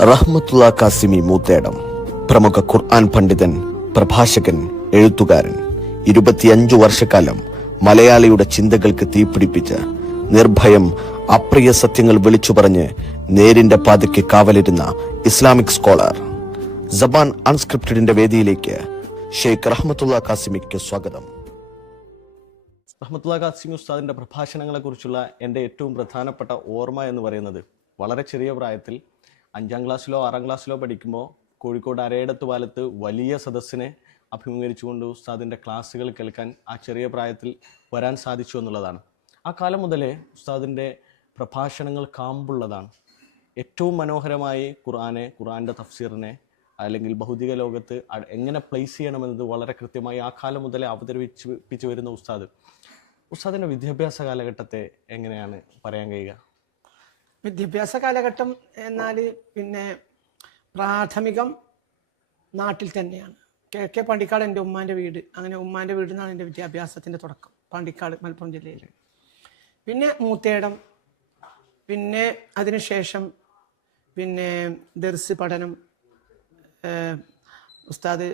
റഹ്മത്തുള്ള കാസിമി മൂത്തേടം. പ്രമുഖ ഖുർആൻ പണ്ഡിതൻ പ്രഭാഷകൻ എഴുത്തുകാരൻ. ഇരുപത്തിയഞ്ചു വർഷക്കാലം മലയാളിയുടെ ചിന്തകൾക്ക് തീപിടിപ്പിച്ച് നിർഭയം അപ്രിയ സത്യങ്ങൾ വിളിച്ചു പറഞ്ഞ് നേരിന്റെ പാതയ്ക്ക് കാവലിരുന്ന ഇസ്ലാമിക് സ്കോളർ. ജബാൻ അൺസ്ക്രിപ്റ്റഡിന്റെ വേദിയിലേക്ക് ഷെയ്ഖ് റഹ്മത്തുള്ള കാസിമിക്ക് സ്വാഗതം. റഹ്മത്തുള്ള കാസിമി ഉസ്താദിന്റെ പ്രഭാഷണങ്ങളെ കുറിച്ചുള്ള എന്റെ ഏറ്റവും പ്രധാനപ്പെട്ട ഓർമ്മ എന്ന് പറയുന്നത് വളരെ ചെറിയ പ്രായത്തിൽ അഞ്ചാം ക്ലാസ്സിലോ ആറാം ക്ലാസ്സിലോ പഠിക്കുമ്പോൾ കോഴിക്കോട് അരയിടത്ത് പാലത്ത് വലിയ സദസ്സിനെ അഭിമുഖീകരിച്ചുകൊണ്ട് ഉസ്താദിന്റെ ക്ലാസ്സുകൾ കേൾക്കാൻ ആ ചെറിയ പ്രായത്തിൽ വരാൻ സാധിച്ചു എന്നുള്ളതാണ്. ആ കാലം മുതലേ ഉസ്താദിന്റെ പ്രഭാഷണങ്ങൾ കാമ്പുള്ളതാണ്. ഏറ്റവും മനോഹരമായി ഖുർആനെ ഖുർആന്റെ തഫ്സീറിനെ അല്ലെങ്കിൽ ഭൗതിക ലോകത്ത് എങ്ങനെ പ്ലേസ് ചെയ്യണമെന്നത് വളരെ കൃത്യമായി ആ കാലം മുതലേ അവതരിപ്പിച്ച് വരുന്ന ഉസ്താദ്. ഉസ്താദിന്റെ വിദ്യാഭ്യാസ കാലഘട്ടത്തെ എങ്ങനെയാണ് പറയാൻ കഴിയുക? വിദ്യാഭ്യാസ കാലഘട്ടം എന്നാൽ പിന്നെ പ്രാഥമികം നാട്ടിൽ തന്നെയാണ്. കെ കെ പണ്ടിക്കാട് എന്റെ ഉമ്മാന്റെ വീട്. അങ്ങനെ ഉമ്മാന്റെ വീട് നിന്നാണ് എന്റെ വിദ്യാഭ്യാസത്തിന്റെ തുടക്കം. പണ്ടിക്കാട് മലപ്പുറം ജില്ലയിൽ. പിന്നെ മൂത്തേടം. പിന്നെ അതിനുശേഷം പിന്നെ ദർസ് പഠനം ഉസ്താദ്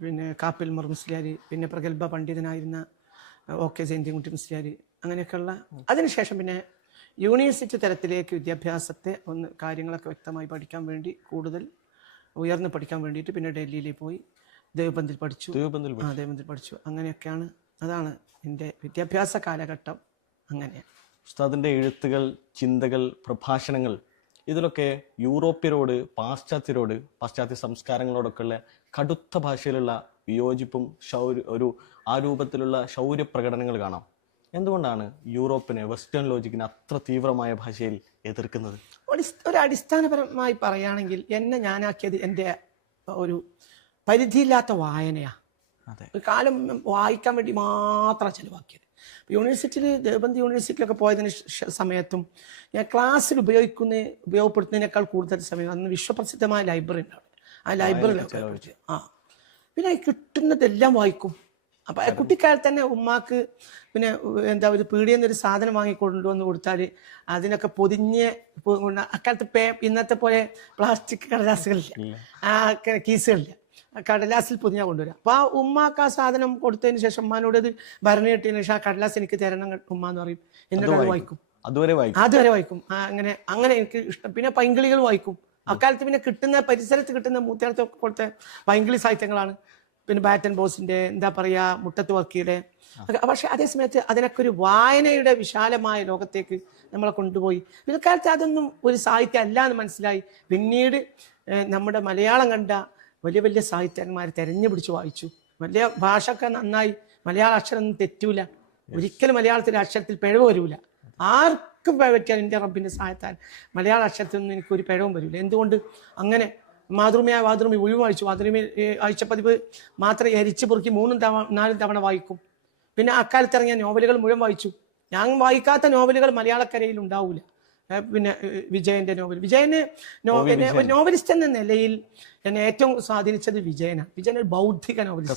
പിന്നെ കാപ്പിൽ മുർ മുസ്ലിയാർ പിന്നെ പ്രഗത്ഭ പണ്ഡിതനായിരുന്ന ഒ കെ ജയന്തികുട്ടി മുസ്ലിയാർ അങ്ങനെയൊക്കെയുള്ള അതിനുശേഷം പിന്നെ യൂണിവേഴ്സിറ്റി തലത്തിലേക്ക് വിദ്യാഭ്യാസത്തെ ഒന്ന് കാര്യങ്ങളൊക്കെ വ്യക്തമായി പഠിക്കാൻ വേണ്ടി കൂടുതൽ ഉയർന്ന് പഠിക്കാൻ വേണ്ടിയിട്ട് പിന്നെ ഡൽഹിയിൽ പോയി ദേവബന്ധിൽ പഠിച്ചു. ദേവബന്ധിൽ ആ ദേവബന്ധിൽ പഠിച്ചു. അങ്ങനെയൊക്കെയാണ്. അതാണ് എന്റെ വിദ്യാഭ്യാസ കാലഘട്ടം. അങ്ങനെയാണ് ഉസ്താദിന്റെ എഴുത്തുകൾ ചിന്തകൾ പ്രഭാഷണങ്ങൾ ഇതിലൊക്കെ യൂറോപ്യരോട് പാശ്ചാത്യരോട് പാശ്ചാത്യ സംസ്കാരങ്ങളോടൊക്കെയുള്ള കടുത്ത ഭാഷയിലുള്ള വിയോജിപ്പും ശൗര്യ ഒരു ആ രൂപത്തിലുള്ള ശൗര്യ പ്രകടനങ്ങൾ കാണാം. എന്തുകൊണ്ടാണ് യൂറോപ്പിനെ വെസ്റ്റേൺ ലോജിക്കിനെ അത്ര തീവ്രമായ ഭാഷയിൽ എതിർക്കുന്നത്? ഒരു- അടിസ്ഥാനപരമായി പറയുകയാണെങ്കിൽ എന്നെ ഞാനാക്കിയത് എന്റെ ഒരു പരിധിയില്ലാത്ത വായനയാണ് അതെ. ഒരു കാലം വായിക്കാൻ വേണ്ടി മാത്രം ചിലവാക്കിയത്. യൂണിവേഴ്സിറ്റിയിൽ ദേവബന്ദി യൂണിവേഴ്സിറ്റിയിലൊക്കെ പോയതിന് സമയത്തും ഞാൻ ക്ലാസ്സിൽ ഉപയോഗിക്കുന്ന ഉപയോഗപ്പെടുത്തുന്നതിനേക്കാൾ കൂടുതൽ സമയം അന്ന് വിശ്വപ്രസിദ്ധമായ ലൈബ്രറി ഉണ്ടാവും ആ ലൈബ്രറിയിലൊക്കെ ആ. പിന്നെ കിട്ടുന്നതെല്ലാം വായിക്കും. അപ്പൊ കുട്ടിക്കാലത്ത് തന്നെ ഉമ്മാക്ക് പിന്നെ എന്താ ഒരു പീടിയെന്ന് ഒരു സാധനം വാങ്ങി കൊണ്ടുവന്ന് കൊടുത്താൽ അതിനൊക്കെ പൊതിഞ്ഞ് അക്കാലത്ത് പേ ഇന്നത്തെ പോലെ പ്ലാസ്റ്റിക് കടലാസുകളില്ല. ആ കീസുകളില്ല. കടലാസിൽ പൊതിഞ്ഞാ കൊണ്ടുവരിക അപ്പൊ ആ ഉമ്മാക്ക് ആ സാധനം കൊടുത്തതിന് ശേഷം ഉമ്മാനോട് ഇത് ഭരണി കിട്ടിയതിന് ശേഷം ആ കടലാസ് എനിക്ക് തരണം ഉമ്മ എന്ന് പറയും. എന്നിട്ട് അത് വായിക്കും. അതുവരെ വായിക്കും. അതുവരെ വായിക്കും. അങ്ങനെ അങ്ങനെ എനിക്ക് ഇഷ്ടം. പിന്നെ പൈങ്കിളികൾ വായിക്കും. അക്കാലത്ത് പിന്നെ കിട്ടുന്ന പരിസരത്ത് കിട്ടുന്ന മൂത്തേടത്തൊക്കെ കൊടുത്ത പൈങ്കിളി സാഹിത്യങ്ങളാണ്. പിന്നെ ബാറ്റൻ ബോസിന്റെ എന്താ പറയാ മുട്ടത്ത് വർക്കിയുടെ. പക്ഷെ അതേ സമയത്ത് അതിനൊക്കെ ഒരു വായനയുടെ വിശാലമായ ലോകത്തേക്ക് നമ്മളെ കൊണ്ടുപോയി. പിൽക്കാലത്ത് അതൊന്നും ഒരു സാഹിത്യം അല്ല എന്ന് മനസ്സിലായി. പിന്നീട് നമ്മുടെ മലയാളം കണ്ട വലിയ വലിയ സാഹിത്യന്മാരെ തെരഞ്ഞു പിടിച്ച് വായിച്ചു. വലിയ ഭാഷയൊക്കെ നന്നായി. മലയാള അക്ഷരം ഒന്നും തെറ്റൂല ഒരിക്കലും മലയാളത്തിലെ അക്ഷരത്തിൽ പിഴവ് വരൂല. ആർക്കും പറ്റിയാൽ എന്റെ റബ്ബിന്റെ സഹായത്താൽ മലയാള അക്ഷരത്തിൽ നിന്ന് എനിക്ക് ഒരു പിഴവും വരില്ല എന്തുകൊണ്ട്? അങ്ങനെ മാതൃമയായ മാതൃമി മുഴുവൻ വായിച്ചു മാതൃമി ആഴ്ചപ്പതിവ് മാത്രം എരിച്ചു പൊറുക്കി മൂന്നും തവണ നാലും തവണ വായിക്കും. പിന്നെ അക്കാലത്ത് ഇറങ്ങിയ നോവലുകൾ മുഴുവൻ വായിച്ചു. ഞാൻ വായിക്കാത്ത നോവലുകൾ മലയാളക്കരയിൽ ഉണ്ടാവില്ല പിന്നെ വിജയന്റെ നോവൽ. വിജയന് നോവലിസ്റ്റ് എന്ന നിലയിൽ എന്നെ ഏറ്റവും സ്വാധീനിച്ചത് വിജയനാണ് വിജയൻ ഒരു ബൗദ്ധിക നോവലിസ്റ്റ്.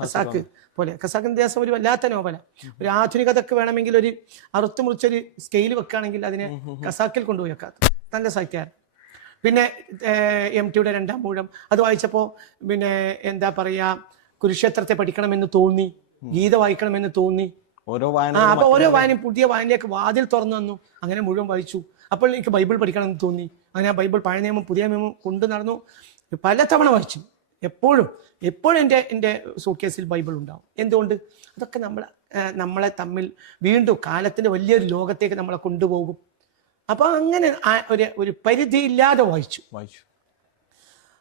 ഖസാക്ക് പോലെ. ഖസാക്കിന് ഇതിഹാസം ഒരു വല്ലാത്ത നോവല. ഒരു ആധുനികതക്ക് വേണമെങ്കിൽ ഒരു അറുത്തു മുറിച്ചൊരു സ്കെയിൽ വെക്കുകയാണെങ്കിൽ അതിനെ ഖസാക്കിൽ കൊണ്ടുപോയി വെക്കാത്ത. നല്ല സാഹിത്യകാരൻ. പിന്നെ എം ടിയുടെ രണ്ടാം മൂഴം. അത് വായിച്ചപ്പോൾ പിന്നെ എന്താ പറയാ കുരുക്ഷേത്രത്തെ പഠിക്കണമെന്ന് തോന്നി ഗീത വായിക്കണമെന്ന് തോന്നി. ഓരോ വായന അപ്പൊ ഓരോ വായനയും പുതിയ വായനയൊക്കെ വാതിൽ തുറന്നു വന്നു അങ്ങനെ മുഴുവൻ വായിച്ചു. അപ്പോൾ എനിക്ക് ബൈബിൾ പഠിക്കണമെന്ന് തോന്നി. അങ്ങനെ ആ ബൈബിൾ പഴയ നിയമം പുതിയ നിയമം കൊണ്ടു നടന്നു. പലതവണ വായിച്ചു. എപ്പോഴും എപ്പോഴും എന്റെ എന്റെ സൂക്കേസിൽ ബൈബിൾ ഉണ്ടാവും. എന്തുകൊണ്ട്? അതൊക്കെ നമ്മൾ നമ്മളെ തമ്മിൽ വീണ്ടും കാലത്തിന്റെ വലിയൊരു ലോകത്തേക്ക് നമ്മളെ കൊണ്ടുപോകും. അപ്പൊ അങ്ങനെ ഒരു ഒരു പരിധിയില്ലാതെ വായിച്ചു വായിച്ചു.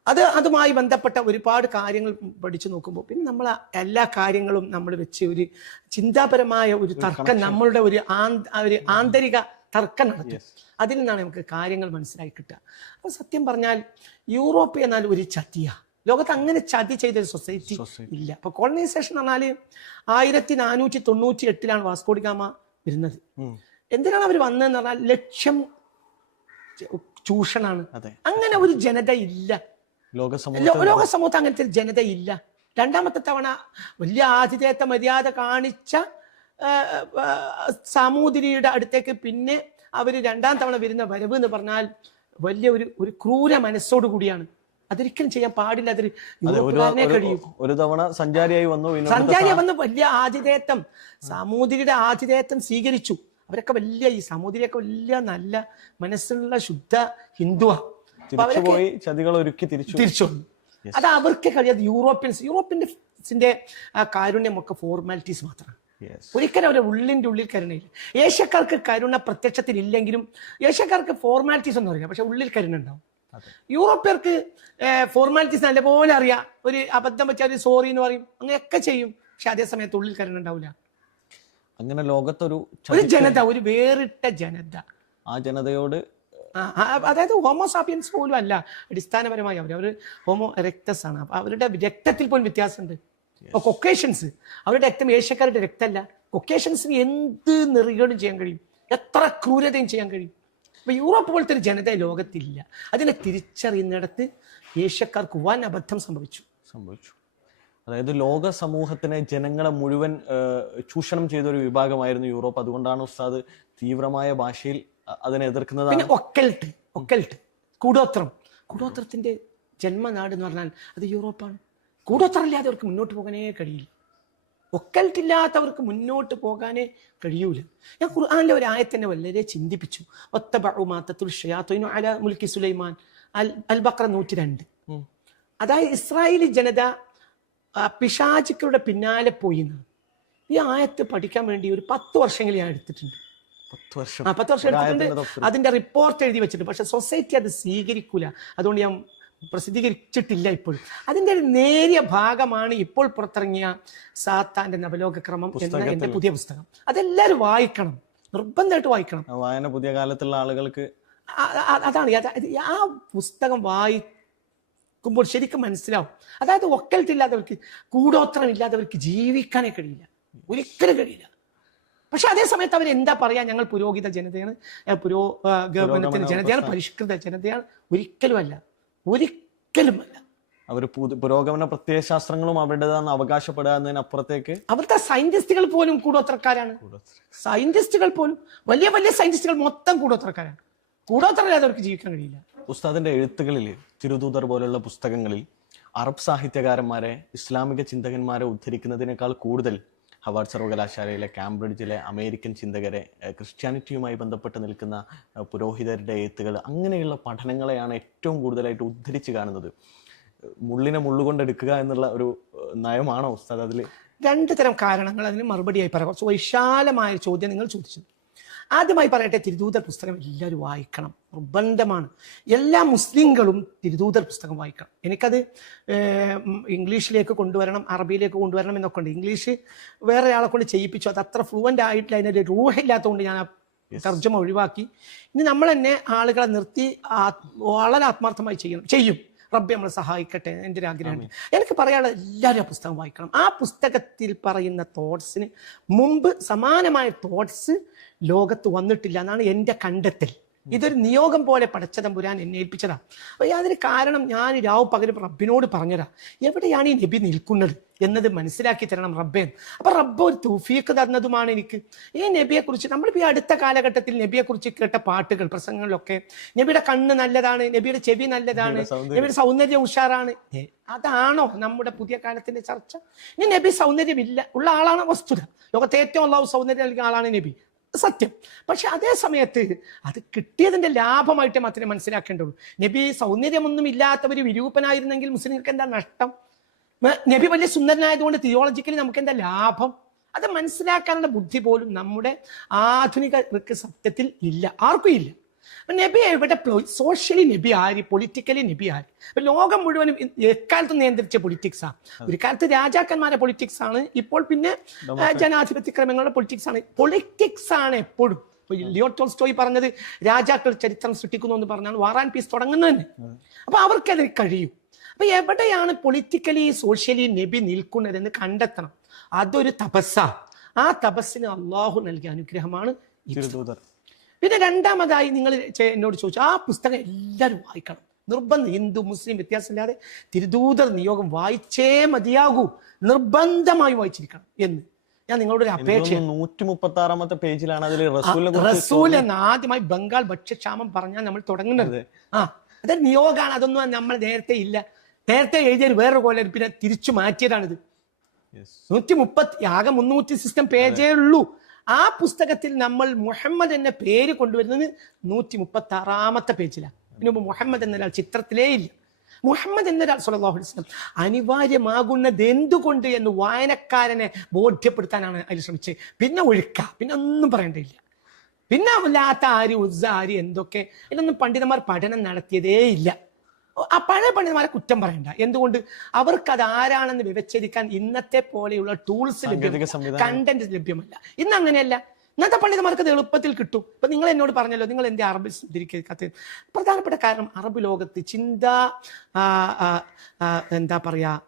അത് അതുമായി ബന്ധപ്പെട്ട ഒരുപാട് കാര്യങ്ങൾ പഠിച്ചു നോക്കുമ്പോൾ പിന്നെ നമ്മൾ എല്ലാ കാര്യങ്ങളും നമ്മൾ വെച്ച് ഒരു ചിന്താപരമായ ഒരു തർക്കം നമ്മളുടെ ഒരു ഒരു ആന്തരിക തർക്കം നടത്തും. അതിൽ നിന്നാണ് നമുക്ക് കാര്യങ്ങൾ മനസ്സിലായി കിട്ടുക. അപ്പൊ സത്യം പറഞ്ഞാൽ യൂറോപ്പ് എന്നാൽ ഒരു ചതിയ. ലോകത്ത് അങ്ങനെ ചതി ചെയ്ത ഒരു സൊസൈറ്റി ഇല്ല. അപ്പൊ കോളനൈസേഷൻ പറഞ്ഞാൽ ആയിരത്തി നാനൂറ്റി തൊണ്ണൂറ്റി എട്ടിലാണ് വാസ്കോഡിഗാമ വരുന്നത്. എന്തിനാണ് അവർ വന്നതെന്ന് പറഞ്ഞാൽ ലക്ഷ്യം ചൂഷണാണ്. അങ്ങനെ ഒരു ജനത ഇല്ല ലോക സമൂഹം അങ്ങനത്തെ ജനത ഇല്ല രണ്ടാമത്തെ തവണ വലിയ ആതിഥേയത്വ മര്യാദ കാണിച്ച സാമൂതിരിയുടെ അടുത്തേക്ക് പിന്നെ അവർ രണ്ടാം തവണ വരുന്ന വരവ് എന്ന് പറഞ്ഞാൽ വലിയ ഒരു ഒരു ക്രൂര മനസ്സോടു കൂടിയാണ്. അതൊരിക്കലും ചെയ്യാൻ പാടില്ല. അതൊരു ഒരു തവണ സഞ്ചാരിയായി വന്നു പിന്നെ അവിടുത്തെ സഞ്ചാരി സാ- വന്ന് വലിയ ആതിഥേയത്വം. സാമൂതിരിയുടെ ആതിഥേയത്വം സ്വീകരിച്ചു. അവരൊക്കെ വലിയ ഈ സാമൂതിരിയൊക്കെ വലിയ നല്ല മനസ്സുള്ള ശുദ്ധ ഹിന്ദുവാ. പോയി ചതികൾ ഒരുക്കി തിരിച്ചു. തിരിച്ചു അത് അവർക്ക് കഴിയാത്ത യൂറോപ്യൻസ് യൂറോപ്യൻസിന്റെ ആ കാരുണ്യം ഒക്കെ ഫോർമാലിറ്റീസ് മാത്രമാണ്. ഒരിക്കലും അവരുടെ ഉള്ളിന്റെ ഉള്ളിൽ കരുണയില്ല. ഏഷ്യക്കാർക്ക് കരുണ പ്രത്യക്ഷത്തിൽ ഇല്ലെങ്കിലും ഏഷ്യക്കാർക്ക് ഫോർമാലിറ്റീസ് ഒന്നും അറിയാം പക്ഷെ ഉള്ളിൽ കരുണ ഉണ്ടാവും. യൂറോപ്യർക്ക് ഫോർമാലിറ്റീസ് നല്ലപോലെ അറിയാം. ഒരു അബദ്ധം പറ്റിയ ഒരു സോറി എന്ന് പറയും. അങ്ങനെയൊക്കെ ചെയ്യും. പക്ഷെ അതേ സമയത്ത് ഉള്ളിൽ കരുണ ഉണ്ടാവില്ല. അങ്ങനെ ലോകത്തൊരു ഒരു ജനത ഒരു വേറിട്ട ജനത. ആ ജനതയോട് അതായത് ഹോമോസാപ്പിയൻസ് പോലും അല്ല അടിസ്ഥാനപരമായി അവർ അവർ ഹോമോ എറക്ടസ് ആണ്. അപ്പൊ അവരുടെ രക്തത്തിൽ പോലും വ്യത്യാസമുണ്ട്. കൊക്കേഷൻസ് അവരുടെ രക്തം ഏഷ്യക്കാരുടെ രക്തമല്ല. കൊക്കേഷൻസിന് എന്ത് നെറികളും ചെയ്യാൻ കഴിയും? എത്ര ക്രൂരതയും ചെയ്യാൻ കഴിയും? അപ്പൊ യൂറോപ്പ് പോലത്തെ ഒരു ജനത ലോകത്തില്ല. അതിനെ തിരിച്ചറിയുന്നിടത്ത് ഏഷ്യക്കാർക്ക് വൻ അബദ്ധം സംഭവിച്ചു. സംഭവിച്ചു. അതായത് ലോക സമൂഹത്തിനെ ജനങ്ങളെ മുഴുവൻ ചൂഷണം ചെയ്ത ഒരു വിഭാഗമായിരുന്നു യൂറോപ്പ്. അതുകൊണ്ടാണ് ഉസ്താദ് തീവ്രമായ ഭാഷയിൽ അതിനെ എതിർക്കുന്നത്. പിന്നെ ഒക്കൽട്ട് ഒക്കൽട്ട് കൂടോത്രം. കൂടോത്രത്തിന്റെ ജന്മനാട് എന്ന് പറഞ്ഞാൽ അത് യൂറോപ്പാണ്. കൂടോത്രം ഇല്ലാതെ അവർക്ക് മുന്നോട്ട് പോകാനേ കഴിയില്ല. ഒക്കൽട്ടില്ലാത്തവർക്ക് മുന്നോട്ട് പോകാനേ കഴിയൂല. ഞാൻ ഖുർആാനിലെ ഒരു ആയത്തിനെ വളരെ ചിന്തിപ്പിച്ചു. ഒത്ത ബഹുമാത്തുൽ അല മുൽക്കി സുലൈമാൻ. അൽ അൽ ബക്ര നൂറ്റി രണ്ട് അതായത് ഇസ്രായേലി ജനത പിശാചുക്കളുടെ പിന്നാലെ പോയി എന്നാണ് ഈ ആയത്ത് പഠിക്കാൻ വേണ്ടി ഒരു പത്ത് വർഷങ്ങൾ ഞാൻ എടുത്തിട്ടുണ്ട്. പത്ത് വർഷം. ആ പത്ത് വർഷം എടുത്തിട്ടുണ്ട്. അതിന്റെ റിപ്പോർട്ട് എഴുതി വെച്ചിട്ടുണ്ട്. പക്ഷെ സൊസൈറ്റി അത് സ്വീകരിക്കൂല. അതുകൊണ്ട് ഞാൻ പ്രസിദ്ധീകരിച്ചിട്ടില്ല ഇപ്പോഴും. അതിന്റെ ഒരു നേരിയ ഭാഗമാണ് ഇപ്പോൾ പുറത്തിറങ്ങിയ സാത്താന്റെ നവലോകക്രമം എന്ന എന്റെ പുതിയ പുസ്തകം. അതെല്ലാരും വായിക്കണം. നിർബന്ധമായിട്ട് വായിക്കണം. വായന പുതിയ കാലത്തുള്ള ആളുകൾക്ക് അതാണ്. ആ പുസ്തകം വായിക്കുമ്പോൾ ശരിക്കും മനസ്സിലാവും. അതായത് ഒക്കൽത്തില്ലാത്തവർക്ക് കൂടോത്രം ഇല്ലാത്തവർക്ക് ജീവിക്കാനേ കഴിയില്ല. ഒരിക്കലും കഴിയില്ല. പക്ഷെ അതേ സമയത്ത് അവർ എന്താ പറയാ? ഞങ്ങൾ പുരോഹിത ജനതയാണ്. പുരോ ഗവൺമെന്റിന്റെ ജനതയാണ് പരിഷ്കൃത ജനതയാണ്. ഒരിക്കലും അല്ല. ഒരിക്കലും അല്ല. അവർ പുരോഗമന പ്രത്യയശാസ്ത്രങ്ങളും അവരുടേതാണെന്ന് അവകാശപ്പെടുക എന്നതിനപ്പുറത്തേക്ക്? അവിടുത്തെ സയന്റിസ്റ്റുകൾ പോലും കൂടോത്രക്കാരാണ്. സയന്റിസ്റ്റുകൾ പോലും വലിയ വലിയ സയന്റിസ്റ്റുകൾ മൊത്തം കൂടോത്രക്കാരാണ്. കൂടോത്രമില്ലാതെ അവർക്ക് ജീവിക്കാൻ കഴിയില്ല. ഉസ്താദിന്റെ എഴുത്തുകളിൽ തിരുദൂതർ പോലുള്ള പുസ്തകങ്ങളിൽ അറബ് സാഹിത്യകാരന്മാരെ ഇസ്ലാമിക ചിന്തകന്മാരെ ഉദ്ധരിക്കുന്നതിനേക്കാൾ കൂടുതൽ ഹവാർഡ് സർവകലാശാലയിലെ കാംബ്രിഡ്ജിലെ അമേരിക്കൻ ചിന്തകരെ ക്രിസ്ത്യാനിറ്റിയുമായി ബന്ധപ്പെട്ട് നിൽക്കുന്ന പുരോഹിതരുടെ എഴുത്തുകൾ അങ്ങനെയുള്ള പഠനങ്ങളെയാണ് ഏറ്റവും കൂടുതലായിട്ട് ഉദ്ധരിച്ച് കാണുന്നത്. മുള്ളിനെ മുള്ളുകൊണ്ടെടുക്കുക എന്നുള്ള ഒരു നയമാണോ ഉസ്താദ് അതിൽ രണ്ട് തരം കാരണങ്ങൾ അതിന് മറുപടിയായി പറയാം. വിശാലമായ ചോദ്യം നിങ്ങൾ ചോദിച്ചു ആദ്യമായി പറയട്ടെ തിരുദൂതർ പുസ്തകം എല്ലാവരും വായിക്കണം. നിർബന്ധമാണ്. എല്ലാ മുസ്ലിങ്ങളും തിരുദൂതർ പുസ്തകം വായിക്കണം. എനിക്കത് ഇംഗ്ലീഷിലേക്ക് കൊണ്ടുവരണം അറബിയിലേക്ക് കൊണ്ടുവരണം എന്നൊക്കെ ഉണ്ട്. ഇംഗ്ലീഷ് വേറെ ആളെ കൊണ്ട് ചെയ്യിപ്പിച്ചു. അത് അത്ര ഫ്ലുവന്റ് ആയിട്ടില്ല. അതിനൊരു റൂഹില്ലാത്തതുകൊണ്ട് ഞാൻ തർജമ ഒഴിവാക്കി. ഇനി നമ്മൾ തന്നെ ആളുകളെ നിർത്തി വളരെ ആത്മാർത്ഥമായി ചെയ്യണം. ചെയ്യും. റബ്ബെ നമ്മളെ സഹായിക്കട്ടെ എന്റെ ഒരു ആഗ്രഹമാണ് എനിക്ക് പറയാനുള്ള എല്ലാവരും ആ പുസ്തകം വായിക്കണം. ആ പുസ്തകത്തിൽ പറയുന്ന തോട്ട്സിന് മുമ്പ് സമാനമായ തോട്ട്സ് ലോകത്ത് വന്നിട്ടില്ല എന്നാണ് എന്റെ കണ്ടെത്തൽ. ഇതൊരു നിയോഗം പോലെ പടച്ചതമ്പുരാൻ എന്നെ ഏൽപ്പിച്ചതാ. അപ്പൊ അതിന് കാരണം ഞാൻ രാവ് പകരം റബ്ബിനോട് പറഞ്ഞതാ. എവിടെയാണ് ഈ നബി നിൽക്കുന്നത് എന്നത് മനസ്സിലാക്കി തരണം റബ്ബേ. അപ്പൊ റബ്ബ് ഒരു തൗഫീഖ് തന്നതുമാണ് എനിക്ക്. ഈ നബിയെ കുറിച്ച് നമ്മളിപ്പോ ഈ അടുത്ത കാലഘട്ടത്തിൽ നബിയെ കുറിച്ച് കേട്ട പാട്ടുകൾ പ്രസംഗങ്ങളിലൊക്കെ നബിയുടെ കണ്ണ് നല്ലതാണ് നബിയുടെ ചെവി നല്ലതാണ് നബിയുടെ സൗന്ദര്യം. ഉഷാറാണ്. അതാണോ നമ്മുടെ പുതിയ കാലത്തിന്റെ ചർച്ച? ഇനി നബി സൗന്ദര്യമില്ല. ഉള്ള ആളാണ് വസ്തുത. ലോകത്തെ ഏറ്റവും ഉള്ള സൗന്ദര്യം നൽകിയ ആളാണ് നബി. സത്യം. പക്ഷെ അതേ സമയത്ത് അത് കിട്ടിയതിന്റെ ലാഭമായിട്ട് മാത്രമേ മനസ്സിലാക്കേണ്ടുള്ളൂ. നബി സൗന്ദര്യമൊന്നും ഒരു വിരൂപനായിരുന്നെങ്കിൽ മുസ്ലിങ്ങൾക്ക് എന്താ നഷ്ടം? നബി വലിയ സുന്ദരനായതുകൊണ്ട് തിയോളജിക്കലി നമുക്ക് എന്താ ലാഭം? അത് മനസ്സിലാക്കാനുള്ള ബുദ്ധി പോലും നമ്മുടെ ആധുനികർക്ക് സത്യത്തിൽ ഇല്ല. ആർക്കും ഇല്ല. അപ്പൊ നബി എവിടെ സോഷ്യലി നബി ആര്? പൊളിറ്റിക്കലി നബി ആര്? അപ്പം ലോകം മുഴുവനും എക്കാലത്തും നിയന്ത്രിച്ച പൊളിറ്റിക്സ് ആണ്. ഒരു കാലത്ത് രാജാക്കന്മാരെ പൊളിറ്റിക്സ് ആണ്. ഇപ്പോൾ പിന്നെ ജനാധിപത്യ ക്രമങ്ങളുടെ പൊളിറ്റിക്സ് ആണ്. പൊളിറ്റിക്സ് ആണ് എപ്പോഴും. ലിയോ ടോൾസ്റ്റോയ് പറഞ്ഞത് രാജാക്കൾ ചരിത്രം സൃഷ്ടിക്കുന്നു എന്ന് പറഞ്ഞാണ് വാർ ആൻഡ് പീസ് തുടങ്ങുന്നത് തന്നെ. അപ്പൊ അവർക്കത് കഴിയും. അപ്പൊ എവിടെയാണ് പൊളിറ്റിക്കലി സോഷ്യലി നബി നിൽക്കുന്നതെന്ന് കണ്ടെത്തണം? അതൊരു തപസ്സ. ആ തപസ്സിന് അള്ളാഹു നൽകിയ അനുഗ്രഹമാണ് ഈ തിരുദൂതർ. പിന്നെ രണ്ടാമതായി നിങ്ങൾ എന്നോട് ചോദിച്ചു ആ പുസ്തകം എല്ലാവരും വായിക്കണം. നിർബന്ധം. ഹിന്ദു മുസ്ലിം വ്യത്യാസമില്ലാതെ തിരുദൂതർ നിയോഗം വായിച്ചേ മതിയാകൂ. നിർബന്ധമായി വായിച്ചിരിക്കണം. എന്ന്. ഞാൻ നിങ്ങളോട് ഒരു അപേക്ഷ നൂറ്റി മുപ്പത്തി ആറാമത്തെ പേജിലാണ് അതിൽ റസൂൽ എന്ന് ആദ്യമായി ബംഗാൾ ഭക്ഷ്യക്ഷാമം പറഞ്ഞാൽ നമ്മൾ തുടങ്ങുന്നത്. ആ അത് നിയോഗമാണ്. അതൊന്നും നമ്മൾ നേരത്തെ ഇല്ല. നേരത്തെ എഴുതിയത് വേറൊരു കൊല്ലം പിന്നെ തിരിച്ചു മാറ്റിയതാണിത്. നൂറ്റി മുപ്പത്തി ആകെ മുന്നൂറ്റി സിസ്റ്റം പേജേ ഉള്ളൂ. ആ പുസ്തകത്തിൽ നമ്മൾ മുഹമ്മദ് എന്ന പേര് കൊണ്ടുവരുന്നത് നൂറ്റി മുപ്പത്തി ആറാമത്തെ പേജിലാണ് ഇതിനുമ്പ് മുഹമ്മദ് എന്നൊരാൾ ചിത്രത്തിലേ ഇല്ല. മുഹമ്മദ് എന്നൊരാൾ സല്ലല്ലാഹു അലൈഹി വസല്ലം അനിവാര്യമാകുന്നത് എന്തുകൊണ്ട് എന്ന് വായനക്കാരനെ ബോധ്യപ്പെടുത്താനാണ് അതിൽ ശ്രമിച്ചത്. പിന്നെ ഒഴുക്ക പിന്നെ ഒന്നും പറയേണ്ടതില്ല. പിന്നെ അല്ലാത്ത ആര് ഉസ്സ ആര് എന്തൊക്കെ ഇതൊന്നും പണ്ഡിതന്മാർ പഠനം നടത്തിയതേ ഇല്ല. ആ പഴയ പണ്ഡിതന്മാരെ കുറ്റം പറയണ്ട. എന്തുകൊണ്ട്? അവർക്ക് അത് ആരാണെന്ന് വിവച്ചരിക്കാൻ ഇന്നത്തെ പോലെയുള്ള ടൂൾസ് ലഭ്യമല്ല. കണ്ടന്റ് ലഭ്യമല്ല. ഇന്ന് അങ്ങനെയല്ല. ഇന്നത്തെ പണ്ഡിതന്മാർക്ക് അത് എളുപ്പത്തിൽ കിട്ടും. ഇപ്പൊ നിങ്ങൾ എന്നോട് പറഞ്ഞല്ലോ നിങ്ങൾ എന്റെ അറബ് തിരിക്കാത്ത പ്രധാനപ്പെട്ട കാരണം അറബ് ലോകത്ത് ചിന്ത എന്താ പറയാ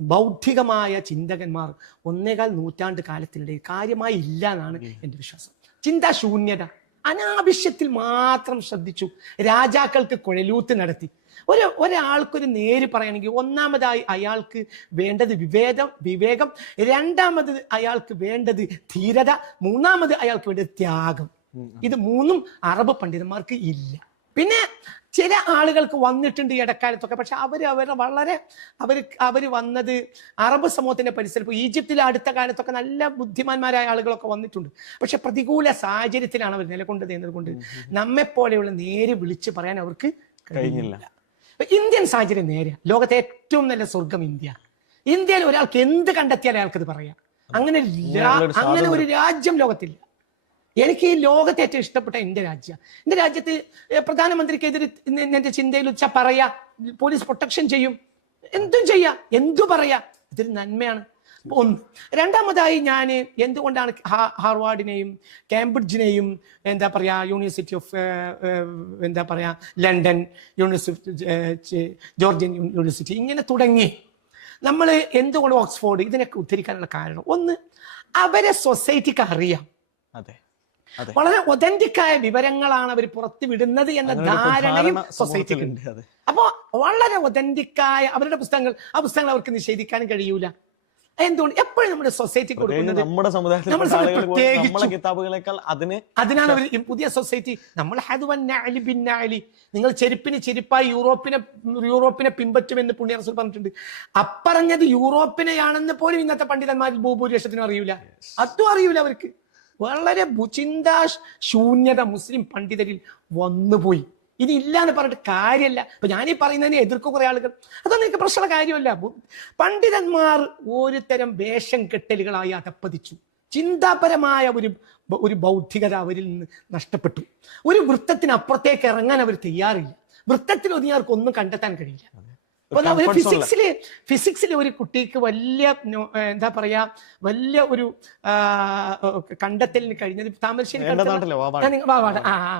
ബൗദ്ധികമായ ചിന്തകന്മാർ ഒന്നേകാൽ നൂറ്റാണ്ട് കാലത്തിനിടയിൽ കാര്യമായി ഇല്ല എന്നാണ് എന്റെ വിശ്വാസം. ചിന്താശൂന്യത. അനാവശ്യത്തിൽ മാത്രം ശ്രദ്ധിച്ചു. രാജാക്കൾക്ക് കുഴലൂത്ത് നടത്തി. ഒരു ഒരാൾക്കൊരു നേര് പറയണമെങ്കിൽ ഒന്നാമതായി അയാൾക്ക് വേണ്ടത് വിവേകം വിവേകം രണ്ടാമത് അയാൾക്ക് വേണ്ടത് ധീരത മൂന്നാമത് അയാൾക്ക് വേണ്ടത് ത്യാഗം. ഇത് മൂന്നും അറബ് പണ്ഡിതന്മാർക്ക് ഇല്ല. പിന്നെ ചില ആളുകൾക്ക് വന്നിട്ടുണ്ട് ഇടക്കാലത്തൊക്കെ പക്ഷെ അവർ അവരുടെ വളരെ അവർ അവർ വന്നത് അറബ് സമൂഹത്തിന്റെ പരിസരത്ത്. ഈജിപ്തിൽ ഈജിപ്തിലെ അടുത്ത കാലത്തൊക്കെ നല്ല ബുദ്ധിമാന്മാരായ ആളുകളൊക്കെ വന്നിട്ടുണ്ട്. പക്ഷെ പ്രതികൂല സാഹചര്യത്തിലാണ് അവർ നിലകൊണ്ടത് എന്നതുകൊണ്ട് നമ്മെപ്പോലെയുള്ള നേര് വിളിച്ച് പറയാൻ അവർക്ക് കഴിഞ്ഞില്ല. ഇന്ത്യൻ സാഹചര്യം നേരെ. ലോകത്തെ ഏറ്റവും നല്ല സ്വർഗം ഇന്ത്യ. ഇന്ത്യയിൽ ഒരാൾക്ക് എന്ത് കണ്ടെത്തിയാൽ അയാൾക്കത് പറയാം. അങ്ങനെ അങ്ങനെ ഒരു രാജ്യം ലോകത്തില്ല. എനിക്ക് ഈ ലോകത്തെ ഏറ്റവും ഇഷ്ടപ്പെട്ട എന്റെ രാജ്യം. എന്റെ രാജ്യത്ത് പ്രധാനമന്ത്രിക്കെതിരെ എന്റെ ചിന്തയിൽ വെച്ചാൽ പറയാ പോലീസ് പ്രൊട്ടക്ഷൻ ചെയ്യും. എന്തും ചെയ്യാ എന്തു പറയാ ഇതൊരു നന്മയാണ്. ഒന്ന് രണ്ടാമതായി ഞാൻ എന്തുകൊണ്ടാണ് ഹാർവാർഡിനെയും കാംബ്രിഡ്ജിനെയും എന്താ പറയുക യൂണിവേഴ്സിറ്റി ഓഫ് എന്താ പറയുക ലണ്ടൻ യൂണിവേഴ്സിറ്റി ജോർജിയൻ യൂണിവേഴ്സിറ്റി ഇങ്ങനെ തുടങ്ങി. നമ്മൾ എന്തുകൊണ്ട് ഓക്സ്ഫോർഡ് ഇതിനൊക്കെ ഉദ്ധരിക്കാനുള്ള കാരണം? ഒന്ന് അവരെ സൊസൈറ്റിക്ക് അറിയാം. അതെ വളരെ ഒതന്റിക്കായ വിവരങ്ങളാണ് അവർ പുറത്തു വിടുന്നത് എന്ന ധാരണയും ധാരണ സൊസൈറ്റിക്ക് ഉണ്ട്. സമൂഹത്തിലുണ്ട്, അപ്പോ വളരെ ഒതന്റിക്കായ അവരുടെ പുസ്തകങ്ങൾ ആ പുസ്തകങ്ങൾ അവർക്ക് നിഷേധിക്കാനും കഴിയൂല. എന്തുകൊണ്ട്? എപ്പോഴും നമ്മുടെ സൊസൈറ്റി കൊടുക്കുന്നത് നമ്മുടെ സമുദായത്തിൽ പ്രത്യേകിച്ചും. കിതാബുകളെക്കാൾ അതിന് അതിനാണ് അവർ പുതിയ സൊസൈറ്റി നമ്മൾ ഹദുവൻ ബിൻ നിങ്ങൾ ചെരുപ്പിന് ചെരുപ്പായി യൂറോപ്പിനെ യൂറോപ്പിനെ പിൻപറ്റുമെന്ന് പുണ്യ റസൂൽ പറഞ്ഞിട്ടുണ്ട്. അപ്പറഞ്ഞത് യൂറോപ്പിനെയാണെന്ന് പോലും ഇന്നത്തെ പണ്ഡിതന്മാരിൽ ഭൂഭൂരിപക്ഷത്തിനും അറിയൂല. അതും അറിയൂല അവർക്ക്. വളരെ ചിന്താ ശൂന്യത മുസ്ലിം പണ്ഡിതരിൽ വന്നുപോയി. ഇനി ഇല്ല എന്ന് പറഞ്ഞിട്ട് കാര്യമല്ല അപ്പൊ ഞാനീ പറയുന്നതിനെ എതിർക്കും കുറെ ആളുകൾ. അതൊന്നും എനിക്ക് പ്രശ്നമുള്ള കാര്യമല്ല. പണ്ഡിതന്മാർ ഒരു തരം വേഷം കെട്ടലുകളായി അധപ്പതിച്ചു ചിന്താപരമായ ഒരു ഒരു ബൗദ്ധികത അവരിൽ നിന്ന് നഷ്ടപ്പെട്ടു. ഒരു വൃത്തത്തിന് അപ്പുറത്തേക്ക് ഇറങ്ങാൻ അവർ തയ്യാറില്ല. വൃത്തത്തിൽ ഒതുങ്ങിയവർക്ക് ഒന്നും കണ്ടെത്താൻ കഴിയില്ല. ഫിസിക്സിൽ. ഫിസിക്സിൽ ഫിസിക്സിലെ ഒരു കുട്ടിക്ക് വലിയ എന്താ പറയാ വലിയ ഒരു കണ്ടെത്തലിന് കഴിഞ്ഞത് താമരശ്ശേരി നിങ്ങളുടെ നാട്ടിലെ? ആ ആ,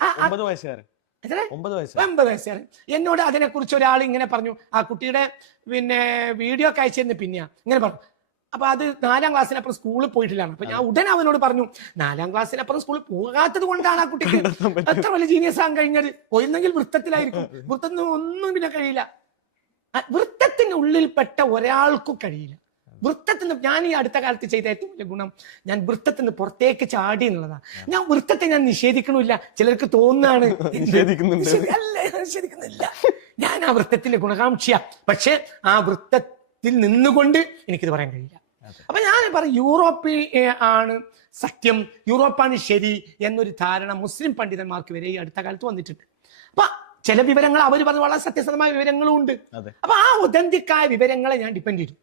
ഒമ്പത് വയസ്സുകാരൻ? ഒമ്പത് വയസ്സ് ഒമ്പത് വയസ്സുകാരൻ. എന്നോട് അതിനെക്കുറിച്ച് ഒരാൾ ഇങ്ങനെ പറഞ്ഞു ആ കുട്ടിയുടെ പിന്നെ വീഡിയോ ഒക്കെ അയച്ചിരുന്നു പിന്നെയാ. ഇങ്ങനെ പറഞ്ഞു. അപ്പൊ അത് നാലാം ക്ലാസ്സിനപ്പുറം സ്കൂളിൽ പോയിട്ടില്ലാണ്. അപ്പൊ ഞാൻ ഉടനെ അവനോട് പറഞ്ഞു നാലാം ക്ലാസ്സിനപ്പുറം സ്കൂളിൽ പോകാത്തത് കൊണ്ടാണ് ആ കുട്ടിക്ക് അത്ര വലിയ ജീനിയസ് ആകാൻ കഴിഞ്ഞത്? പോയിരുന്നെങ്കിൽ വൃത്തത്തിലായിരിക്കും. വൃത്തത്തിന് ഒന്നും പിന്നെ കഴിയില്ല. ആ, വൃത്തത്തിന് ഉള്ളിൽപ്പെട്ട ഒരാൾക്കും കഴിയില്ല. വൃത്തത്തിന് ഞാൻ ഈ അടുത്ത കാലത്ത് ചെയ്ത ഏറ്റവും വലിയ ഗുണം ഞാൻ വൃത്തത്തിന് പുറത്തേക്ക് ചാടി എന്നുള്ളതാണ് ഞാൻ വൃത്തത്തെ ഞാൻ നിഷേധിക്കണില്ല ചിലർക്ക് തോന്നാണ്. അല്ല നിഷേധിക്കുന്നില്ല. ഞാൻ ആ വൃത്തത്തിന്റെ ഗുണകാംക്ഷിയ. പക്ഷെ ആ വൃത്തത്തിൽ നിന്നുകൊണ്ട് എനിക്കിത് പറയാൻ കഴിയില്ല. അപ്പൊ ഞാൻ പറയും യൂറോപ്പിൽ ആണ് സത്യം. യൂറോപ്പാണ് ശരി എന്നൊരു ധാരണ മുസ്ലിം പണ്ഡിതന്മാർക്ക് വരെ ഈ അടുത്ത കാലത്ത് വന്നിട്ടുണ്ട്. അപ്പൊ ചില വിവരങ്ങൾ അവർ പറഞ്ഞ വളരെ സത്യസന്ധമായ വിവരങ്ങളും ഉണ്ട്. അപ്പൊ ആ ഉദന്തിക്കായ വിവരങ്ങളെ ഞാൻ ഡിപ്പെൻഡ് ചെയ്തു.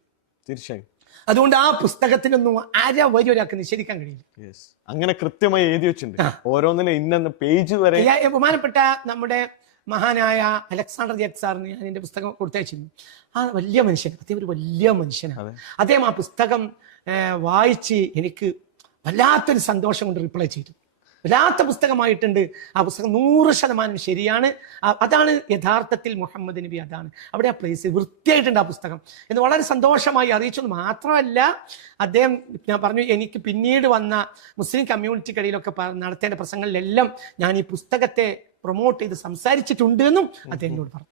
തീർച്ചയായും. അതുകൊണ്ട് ആ പുസ്തകത്തിനൊന്നും അര വരി ഒരാൾക്ക് നിഷേധിക്കാൻ കഴിയില്ല. അങ്ങനെ കൃത്യമായി എഴുതി വെച്ചിട്ടുണ്ട്. ഓരോന്നിനും ഇന്നെന്ന് പേജ് വരെ ബഹുമാനപ്പെട്ട നമ്മുടെ മഹാനായ അലക്സാണ്ടർ ജെക് സാറിന് ഞാൻ എന്റെ പുസ്തകം കൊടുത്തയച്ചിരുന്നു. ആ വലിയ മനുഷ്യൻ അദ്ദേഹം ഒരു വലിയ മനുഷ്യനാണ്. അദ്ദേഹം ആ പുസ്തകം വായിച്ച് എനിക്ക് വല്ലാത്തൊരു സന്തോഷം കൊണ്ട് റിപ്ലൈ ചെയ്തു. വല്ലാത്ത പുസ്തകമായിട്ടുണ്ട്. ആ പുസ്തകം നൂറ് ശതമാനം ശരിയാണ്. അതാണ് യഥാർത്ഥത്തിൽ മുഹമ്മദ് നബി അതാണ്. അവിടെ ആ പ്ലേസ് വൃത്തിയായിട്ടുണ്ട് ആ പുസ്തകം. എന്ന് വളരെ സന്തോഷമായി അറിയിച്ചത് മാത്രമല്ല അദ്ദേഹം ഞാൻ പറഞ്ഞു എനിക്ക് പിന്നീട് വന്ന മുസ്ലിം കമ്മ്യൂണിറ്റിക്കിടയിലൊക്കെ നടത്തേണ്ട പ്രസംഗങ്ങളിലെല്ലാം ഞാൻ ഈ പുസ്തകത്തെ പ്രൊമോട്ട് ചെയ്ത് സംസാരിച്ചിട്ടുണ്ട് എന്നും അദ്ദേഹം എന്നോട് പറഞ്ഞു.